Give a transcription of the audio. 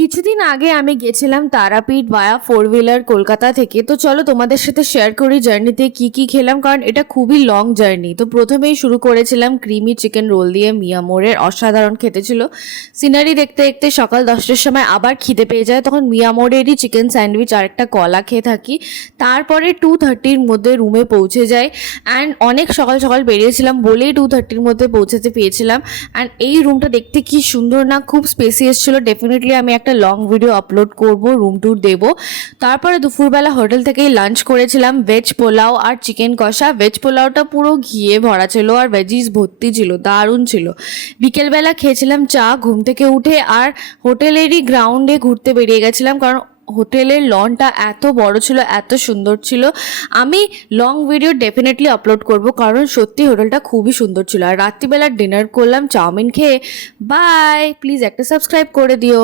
কিছুদিন আগে আমি গেছিলাম তারাপীঠ ভায়া ফোর হুইলার কলকাতা থেকে। তো চলো তোমাদের সাথে শেয়ার করি জার্নিতে কি কি খেলাম, কারণ এটা খুবই লং জার্নি। তো প্রথমেই শুরু করেছিলাম ক্রিমি চিকেন রোল দিয়ে। মিয়ামোরের অসাধারণ খেতে ছিল। সিনারি দেখতে দেখতে সকাল 10টার সময় আবার খিদে পেয়ে যায়, তখন মিয়ামোরেরই চিকেন স্যান্ডউইচ আর একটা কলা খেয়ে থাকি। তারপরে 2:30-র মধ্যে রুমে পৌঁছে যাই। অ্যান্ড অনেক সকাল সকাল বেরিয়েছিলাম বলেই 2:30-র মধ্যে পৌঁছাতে পেয়েছিলাম। অ্যান্ড এই রুমটা দেখতে কি সুন্দর না, খুব স্পেসিয়াস ছিল। ডেফিনেটলি আমি একটা লং ভিডিও আপলোড করব, রুম ট্যুর দেবো। তারপরে দুপুরবেলা হোটেল থেকেই লাঞ্চ করেছিলাম ভেজ পোলাও আর চিকেন কষা। ভেজ পোলাওটা পুরো ঘিয়ে ভরা ছিল আর ভেজিস ভর্তি ছিল, দারুণ ছিল। বিকেলবেলা খেয়েছিলাম চা ঘুম থেকে উঠে, আর হোটেলেরই গ্রাউন্ডে ঘুরতে বেরিয়ে গেছিলাম, কারণ হোটেলের লনটা এত বড় ছিল, এত সুন্দর ছিল। আমি লং ভিডিও ডেফিনেটলি আপলোড করব, কারণ সত্যি হোটেলটা খুবই সুন্দর ছিল। আর রাত্রিবেলা ডিনার করলাম চাউমিন খেয়ে। বাই, প্লিজ একটা সাবস্ক্রাইব করে দিও।